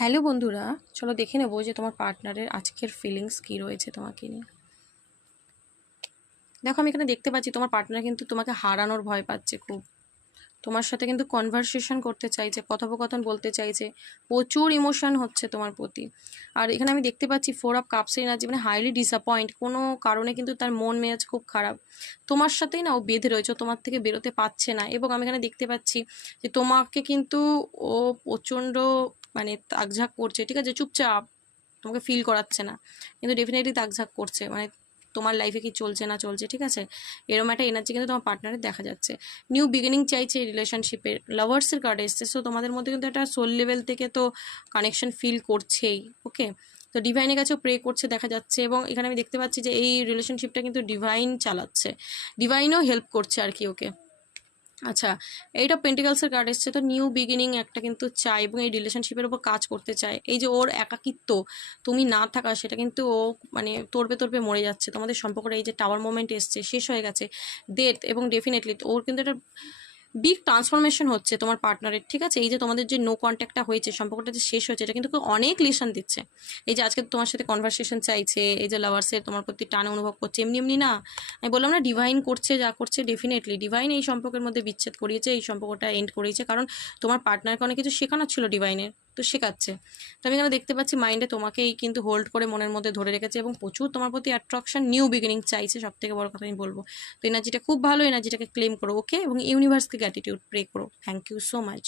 Hello বন্ধুরা, চলো দেখে নেবো যে তোমার পার্টনারের আজকের ফিলিংস কী রয়েছে তোমাকে নিয়ে। দেখো, আমি এখানে দেখতে পাচ্ছি তোমার পার্টনার কিন্তু তোমাকে হারানোর ভয় পাচ্ছে খুব। তোমার সাথে কিন্তু কনভারসেশন করতে চাইছে, কথোপকথন বলতে চাইছে, প্রচুর ইমোশন হচ্ছে তোমার প্রতি। আর এখানে আমি দেখতে পাচ্ছি 4 অফ কাপসের এনার্জি, মানে হাইলি ডিসঅ্যাপয়েন্ট, কোনো কারণে কিন্তু তার মন মেজাজ খুব খারাপ। তোমার সাথেই না ও বেঁধে রয়েছে, ও তোমার থেকে বেরোতে পারছে না। এবং আমি এখানে দেখতে পাচ্ছি যে তোমাকে কিন্তু ও প্রচণ্ড মানে তাকঝাক করছে, ঠিক আছে, চুপচাপ, তোমাকে ফিল করাচ্ছে না, কিন্তু ডেফিনেটলি তাকঝাক করছে, মানে তোমার লাইফে কি চলছে না চলছে, ঠিক আছে, এরকম একটা এনার্জি কিন্তু তোমার পার্টনারের দেখা যাচ্ছে। নিউ বিগিনিং চাইছে রিলেশনশিপের, লাভার্সের কার্ড এসছে। সো তোমাদের মধ্যে কিন্তু একটা সোল লেভেল থেকে তো কানেকশন ফিল করছেই। ওকে, তো ডিভাইনের কাছেও প্রে করছে দেখা যাচ্ছে। এবং এখানে আমি দেখতে পাচ্ছি যে এই রিলেশনশিপটা কিন্তু ডিভাইন চালাচ্ছে, ডিভাইনও হেল্প করছে আর কি ওকে। আচ্ছা, এইটা পেন্টিকালসের কার্ড এসছে, তো নিউ বিগিনিং একটা কিন্তু চাই এবং এই রিলেশনশিপের উপর কাজ করতে চায়। এই যে ওর একাকিত্ব, তুমি না থাকা, সেটা কিন্তু ও মানে তরবে তরবে মরে যাচ্ছে। তোমাদের সম্পর্কটা এই যে টাওয়ার মোমেন্ট এসছে, শেষ হয়ে গেছে, ডেথ, এবং ডেফিনেটলি ওর কিন্তু একটা বিগ ট্রান্সফরমেশন হচ্ছে তোমার পার্টনারের, ঠিক আছে। এই যে তোমাদের যে নো কন্ট্যাক্টটা হয়েছে, সম্পর্কটা যে শেষ হয়েছে, এটা কিন্তু অনেক লেসন দিচ্ছে। এই যে আজকে তোমার সাথে কনভারসেশন চাইছে, এই যে লাভার্সের তোমার প্রতি টান অনুভব করছে, এমনি এমনি না। আমি বললাম না, ডিভাইন করছে যা করছে, ডেফিনেটলি ডিভাইন এই সম্পর্কের মধ্যে বিচ্ছেদ করিয়েছে, এই সম্পর্কটা এন্ড করিয়েছে, কারণ তোমার পার্টনারকে অনেক কিছু শেখানোর ছিল ডিভাইনের, তো শেখাচ্ছে। তো আমি এখানে দেখতে পাচ্ছি মাইন্ডে তোমাকেই কিন্তু হোল্ড করে মনের মধ্যে ধরে রেখেছে এবং প্রচুর তোমার প্রতি অ্যাট্রাকশন, নিউ বিগিনিং চাইছে, সব থেকে বড় কথা আমি বলবো। তো এনার্জিটা খুব ভালো, এনার্জিটাকে ক্লেম করো, ওকে, এবং ইউনিভার্সকে গ্র্যাটিটিউড প্রে করো। Thank you so much.